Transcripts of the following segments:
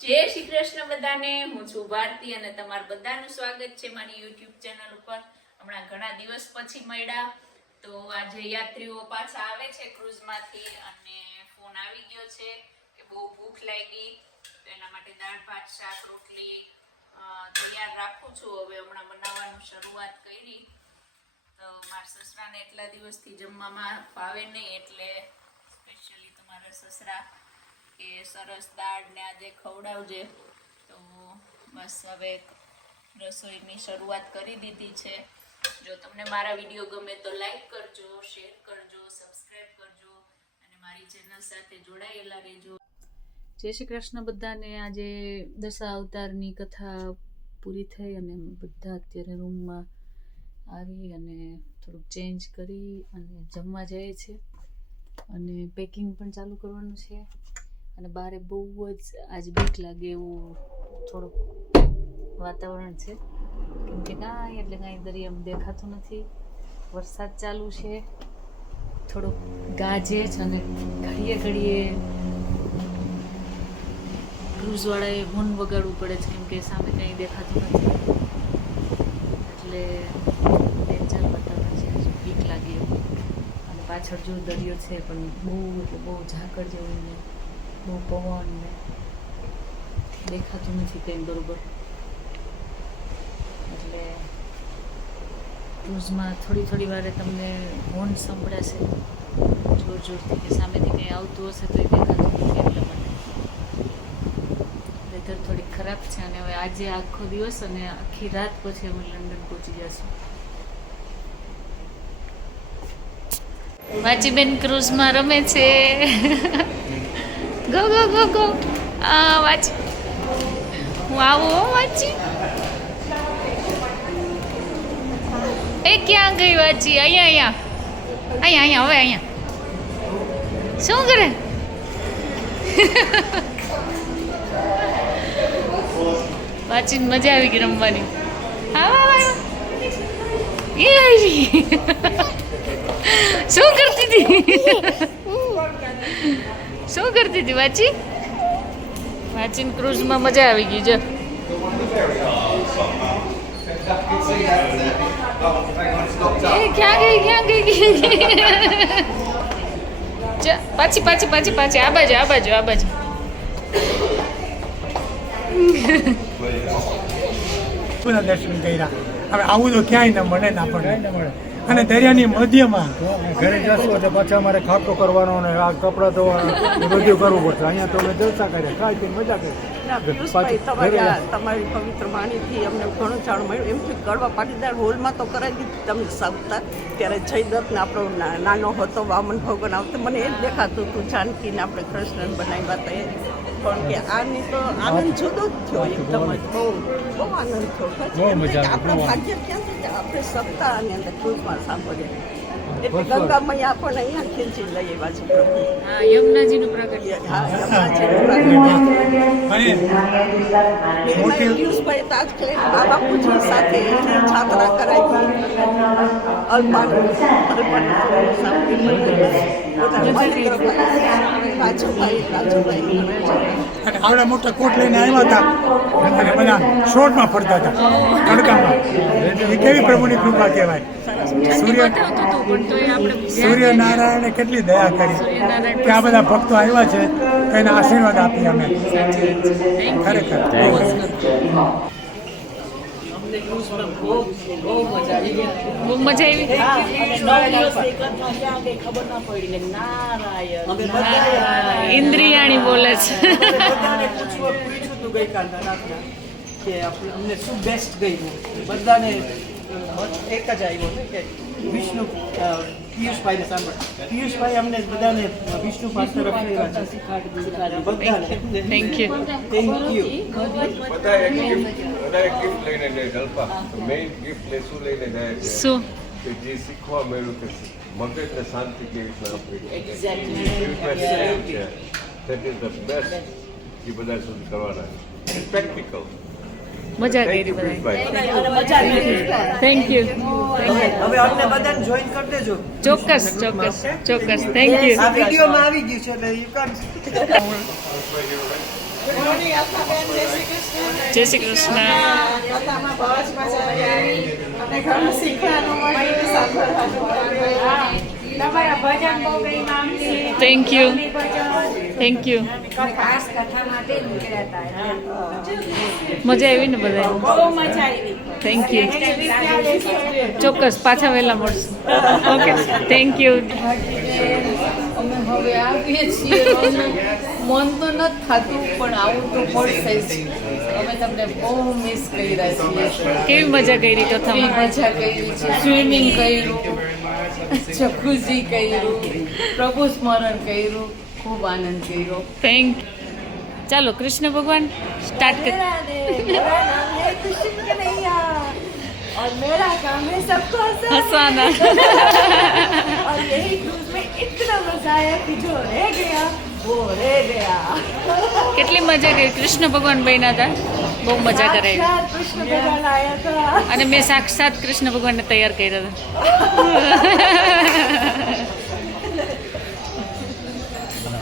જય શ્રી કૃષ્ણ બધાને. હું છું ભારતી અને તમારું બધાનું સ્વાગત છે મારી YouTube ચેનલ ઉપર. હમણાં ઘણા દિવસ પછી મળ્યા તો આજે યાત્રીઓ પાછા આવે છે ક્રુઝમાંથી અને ફોન આવી ગયો છે કે બહુ ભૂખ લાગી તો એના માટે દાળ ભાત શાક રોટલી તૈયાર રાખું છું. હવે હમણાં બનાવવાનું શરૂઆત કરી તો મારા સસરાને એટલા દિવસથી જમવામાં ભાવે નહીં એટલે સ્પેશિયલી તમારા સસરા કે સરસ દાળ ને આજે ખવડાવજે તો બસ હવે રસોઈની શરૂઆત કરી દીધી છે. જો તમને મારા વિડીયો ગમે તો લાઈક કરજો, શેર કરજો, સબસ્ક્રાઇબ કરજો અને મારી ચેનલ સાથે જોડાયેલા રહેજો. જય શ્રી કૃષ્ણ બધાને. આજે દશા અવતારની કથા પૂરી થઈ અને બધા અત્યારે રૂમમાં આવી અને થોડુંક ચેન્જ કરી અને જમવા જાય છે અને પેકિંગ પણ ચાલુ કરવાનું છે. અને બારે બહુ જ આજ બીક લાગે એવું થોડુંક વાતાવરણ છે કેમ કે કાંઈ એટલે કાંઈ દરિયામાં દેખાતું નથી. વરસાદ ચાલુ છે, થોડોક ગાજે છે અને ઘડીએ ઘડીએ ક્રૂઝવાળાએ હોર્ન વગાડવું પડે છે કેમ કે સામે કંઈ દેખાતું નથી એટલે ડેન્જર વાતાવરણ છે. બીક લાગે એવું અને પાછળ જો દરિયો છે પણ બહુ એટલે બહુ ઝાકળ જેવું ને બહુ પવન ને દેખાતું નથી કંઈ બરોબર. એટલે ક્રૂઝમાં થોડી થોડી વારે તમને હોર્ન સંભળાશે જોર જોરથી કે સામેથી કંઈ આવતું હશે તો એ દેખાતું નથી. એટલા માટે વેધર થોડી ખરાબ છે અને હવે આજે આખો દિવસ અને આખી રાત પછી અમે લંડન પહોંચી જશું. વાચીબેન ક્રૂઝમાં રમે છે. Go go go go. વાચી હું આવું હો વાચી. એ ક્યાં ગઈ વાચી? અહીંયા અહીંયા અહીંયા અહીંયા હવે અહીંયા શું કરે? વાચીને મજા આવી ગઈ રમવાની. હા વાહ વાહ. એ આવી શું કરતી હતી? શું કરતી હતી વાચી? વાચીને ક્રૂઝમાં મજા આવી ગઈ છે. ક્યાં ગઈ પાછી પાછી પાછી પાછી આ બાજુ આ બાજુ આ બાજુ. દર્શન કર્યા. હવે આવું તો ક્યાંય ન મળે ના પડે અને દરિયાની મધ્યમાં ઘરે જશો તો પાછા અમારે ખાતો કરવાનો ને આ કપડાં ધોવાના બધું કરવું પડશે. અહીંયા તો અમે જલસા કર્યા, ખાઈ પીને મજા કરી. તમારી પવિત્ર વાણીથી અમને ઘણું જાણવા મળ્યું. એમ કે ગરબા પાટીદાર હોલમાં તો કરાવી દીધી તમે સૌતા ત્યારે જયદત્ત ને આપણો નાનો હતો વામન ભગવાન આવતો મને એ જ દેખાતું હતું જાનકીને આપણે કૃષ્ણને બનાવ્યા હતા એ. પણ કે આની તો આનંદ જુદો જ થયો એકદમ જ બહુ બહુ આનંદ થયો. આપણા ભાગ્ય ક્યાંથી કે આપણે સપ્તાહ અને અંદર ક્રૂઝમાં સાંભળીએ એટલે ગંગા મૈયા આપણને અહીંયા ખેંચી લઈ એવા છે પ્રભુ. હા યમુનાજીનું પ્રાગટ્ય. હા યમુનાજીનું પિયુષભાઈ તાજખલે બાપુજી સાથે એની છાત્રા કરાવી અને આવડા મોટા કોટ લઈને આવ્યા હતા અને બધા શોર્ટમાં ફરતા હતા તડકામાં. એ કેવી પ્રભુની કૃપા કહેવાય. સૂર્યનારાયણે કેટલી દયા કરી કે આ બધા ભક્તો આવ્યા છે તો એના આશીર્વાદ આપીએ અમે. ખરેખર બહુ મજા આવી. ઇન્દ્રિયાણી બોલે છે. કે અમને શું બેસ્ટ ગયું બધાને એક જ આવ્યો છે કે વિષ્ણુ પિયુષભાઈને સાંભળ. પિયુષભાઈ અમને બધાને વિષ્ણુ પાઠ તરફ લેવા છે. બધાને થેન્ક યુ. Thank you. બધા એક ગિફ્ટ લઈને જાય જલપા. મેઇન ગિફ્ટ શું લઈને જાય છે શું કે જે શીખવા મળ્યું કે મગજને શાંતિ કેવી રીતના આપવી. That is the best એ બધા સુધી કરવાના છે. પ્રેક્ટિકલ મજા કરી બધા. Thank you. હવે અમને બધાને જોઈન કરી દેજો. ચોક્કસ ચોક્કસ ચોક્કસ. Thank you. આ વિડીયોમાં આવી ગયું છે એટલે યુ કેન જય Shri Krishna. Thank you. Thank you. મજા આવી ને બધા? Thank you. ચોક્કસ પાછા વહેલા મળશું. Okay, thank you. અમે હવે આવીએ છીએ. મન તો નથી થતું પણ આવું તો પડશે જ. અમે તમને બહુ મિસ કર્યા છીએ. કેવી મજા કરી તો કેવી તમે? મજા કરી છે. સ્વિમિંગ કર્યું, જકુઝી કર્યું, પ્રભુ સ્મરણ કર્યું, ખૂબ આનંદ કર્યો. થેન્ક. ચાલો કૃષ્ણ ભગવાન સ્ટાર્ટ કર. मेरा नाम है कृष्ण कन्हैया और मेरा काम है सबको હસવાના. और यही क्रूज में इतना मजा आया कि जो रह गया वो रह गया. કેટલી મજા કરી. કૃષ્ણ ભગવાન બન્યા હતા, બહુ મજા કરાવી. साक्षात कृष्ण भगवान आया था. અને મેં સાક્ષાત કૃષ્ણ ભગવાનને તૈયાર કર્યા હતા.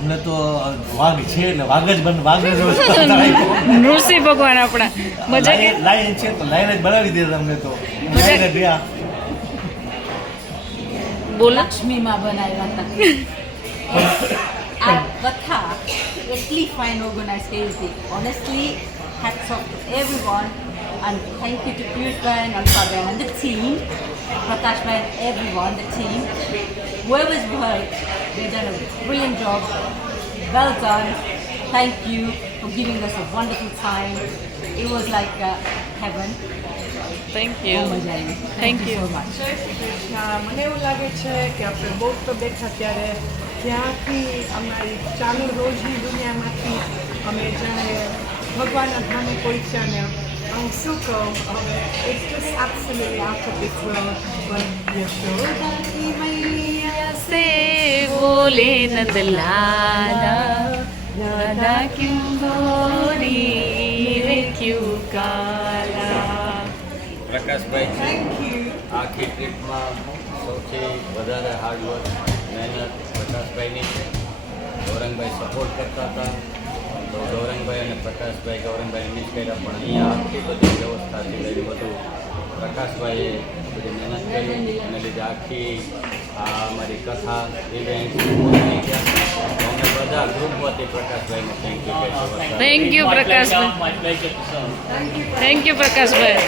અમને તો વાઘ છે એટલે વાઘ જ વાઘ જ નૃસિંહ ભગવાન આપણા મજા કરી. લાઈન છે તો લાઈન જ બનાવી દીધી અમને તો લાઈન જ રહ્યા. બોલો. લક્ષ્મીમાં બનાવ્યા હતા. આ કથા એટલી ફાઇન ઓર્ગેનાઇઝ કરી હતી. Honestly hats off to everyone and thank you to Piyushbhai and Alphabet and the team, Prakashbhai and everyone, the team. Whoever's worked, they've done a brilliant job. Well done. Thank you for giving us a wonderful time. It was like heaven. Thank you. બહુ મજા આવી. Thank you. so much. જય શ્રી કૃષ્ણ. મને એવું લાગે છે કે આપણે બહુ તો બેઠા ત્યારે ત્યાંથી અમારી ચાલુ રોજની દુનિયામાંથી અમે જાણે ભગવાનના ધામે પહોંચ્યા ને હું શું કહું હવે it's just absolutely out of this world પણ યશોદા કી મૈયા से बोले नंदलाला राधा क्यों गोरी रे क्यों काला. પ્રકાશભાઈ છે આખી ટ્રીપમાં સૌથી વધારે હાર્ડવર્ક મહેનત પ્રકાશભાઈની છે. ગૌરંગભાઈ સપોર્ટ કરતા હતા તો ગૌરંગભાઈ અને પ્રકાશભાઈ ગૌરંગભાઈ મિસ કર્યા પણ અહીંયા આખી બધી વ્યવસ્થાથી લઈને બધું પ્રકાશભાઈએ બધી મહેનત કરી અને લીધે આખી આ અમારી કથા ઇવેન્ટ થઈ ગયા. અમે બધા ગ્રુપ વતી પ્રકાશભાઈને થેન્ક યુ કહીશું. Thank you Prakashbhai. Thank you Prakashbhai.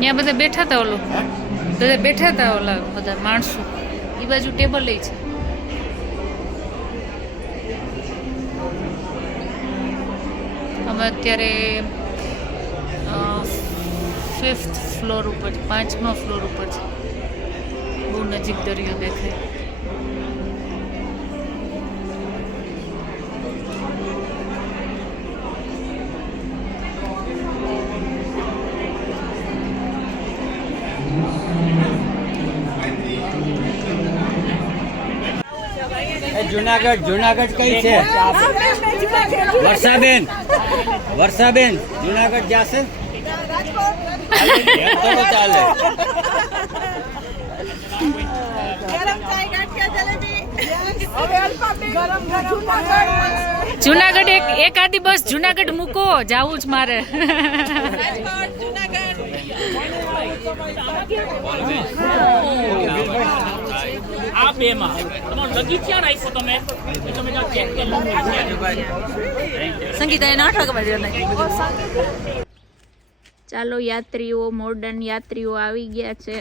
ત્યાં બધા બેઠા હતા ઓલું બધા બેઠા હતા ઓલા બધા માણસો એ બાજુ ટેબલ લઈ છે. અમે અત્યારે 5th ફ્લોર ઉપર 5મા ફ્લોર ઉપર છે. બહુ નજીક દરિયો દેખાય. જુનાગઢ કઈ છે? વર્ષાબેન જુનાગઢ જશે ચાલે. જુનાગઢ એક આદી બસ જુનાગઢ મૂકો જાવું જ મારે. આ બે માં તમારું લગી ક્યાં રાખ્યો તમે તમે ચેક કરી સંગીતા એને 8 વાગે મળ્યો. ચાલો યાત્રીઓ મોડર્ન યાત્રીઓ આવી ગયા છે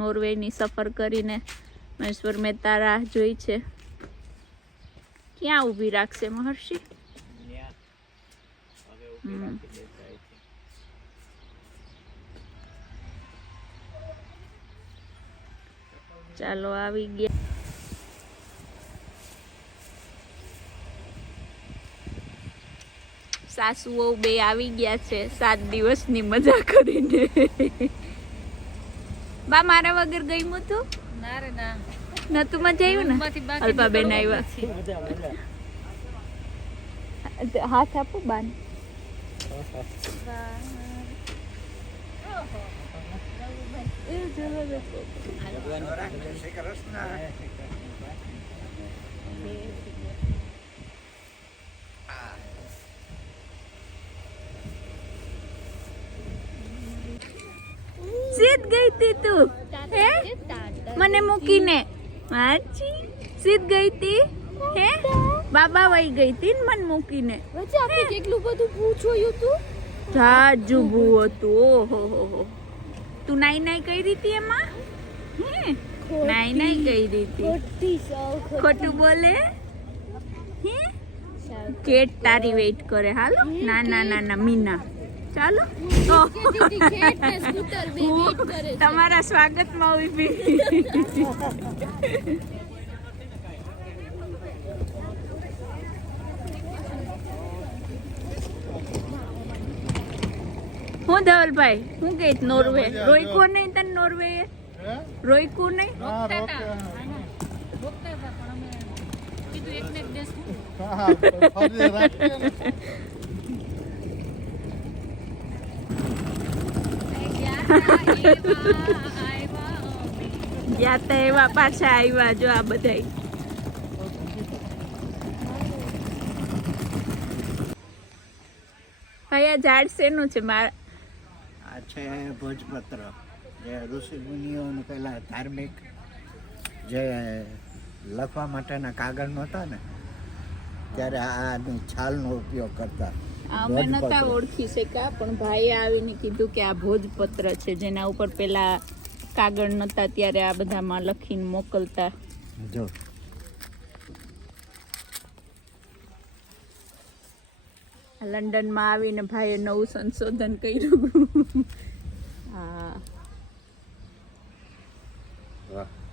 નોર્વેની સફર કરીને. મહેશ્વર મહેતા રાહ જોઈ છે. ક્યાં ઊભી રાખશે મહર્ષિ? ચાલો આવી ગયા. સાસુઓ બે આવી ગયા છે 7 દિવસની મજા કરીને. બા મારા વગર ગઈ મુ તું ના રે ના નતું મજા આવ્યું ને? અલ્પાબેન આવ્યા. હાથ આપો બાન. સીધ ગઈ તી તું હે મને મૂકીને માચી સીધ ગઈ તી હે બાબા વઈ ગઈ તી ને મને મૂકીને વચ્ચે આપણે કેટલું બધું પૂછોયું તું જાજુબુ હતું ઓહો હો તું નાઈ નાઈ કરી હતી એમાં હે નાઈ નાઈ કરી હતી ખોટી સૌ ખોટું બોલે હે કેટ તારી વેઇટ કરે હાલો ના ના ના ના મીના ચાલો તમારા સ્વાગતમાં ઊભી હું ધવલભાઈ હું ગઈ નોર્વે રોઈકો નહીં તને નોર્વે રોઈકો નહીં ગયા તા એવા પાછા આવ્યા જો આ બધા કયા ઝાડ શેનું છે મારા આ છે ભોજપત્ર જે ઋષિ મુનિઓને પહેલા ધાર્મિક જે લખવા માટેના કાગળ નહોતા ને ત્યારે આની છાલનો ઉપયોગ કરતા અમે નતા ઓળખી શક્યા પણ ભાઈએ આવીને કીધું કે આ ભોજપત્ર છે જેના ઉપર પેલા કાગળ નતા ત્યારે આ બધામાં લખીને મોકલતા જો લંડનમાં આવીને ભાઈએ નવું સંશોધન કર્યું હા વાહ